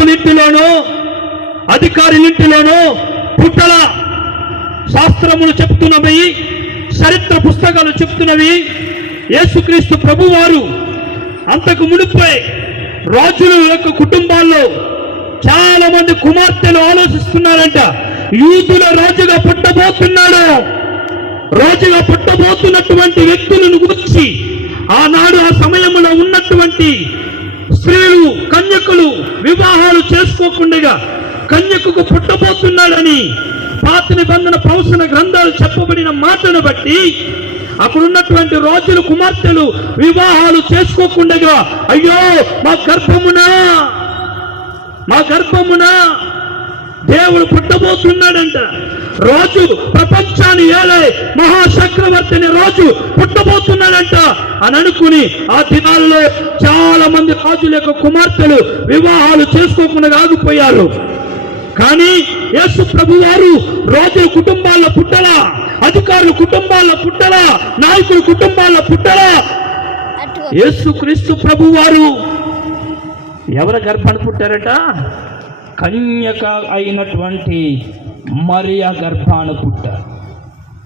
ఇంటిలోనో అధికారి ఇంటిలోనో పుట్టల శాస్త్రములు చెప్తున్నవి చరిత్ర పుస్తకాలు చెప్తున్నవి. యేసుక్రీస్తు ప్రభువారు అంతకు మునిపై రాజుల యొక్క కుటుంబాల్లో చాలా మంది కుమార్తెలు ఆలోచిస్తున్నారంట యూదుల రాజుగా పుట్టబోతున్నాడు. రాజుగా పుట్టబోతున్నటువంటి వ్యక్తులను గురించి ఆనాడు ఆ సమయంలో ఉన్నటువంటి స్త్రీలు కన్యకులు వివాహాలు చేసుకోకుండా కన్యకుకు పుట్టబోతున్నాడని పాత నిబంధన పౌసన గ్రంథాలు చెప్పబడిన మాటను బట్టి అక్కడ ఉన్నటువంటి రాజులు కుమార్తెలు వివాహాలు చేసుకోకుండా అయ్యో మా గర్భమునా మా గర్భమున దేవుడు పుట్టబోతున్నాడంట. రాజు ప్రపంచాన్ని ఏలే మహాచక్రవర్తిని రాజు పుట్టబోతున్నాడంట అని అనుకుని ఆ దినాల్లో చాలా మంది రాజుల యొక్క కుమార్తెలు వివాహాలు చేసుకోకుండా ఆగిపోయారు. కానీ యేసు ప్రభు వారు రాజుల కుటుంబాల పుట్టలా అధికారుల కుటుంబాల పుట్టలా నాయకుల కుటుంబాల పుట్టలా. యేసు క్రీస్తు ప్రభు వారు ఎవరి గర్భాన్ని పుట్టారట? కన్యక అయినటువంటి మరియా గర్భాన పుట్టారు.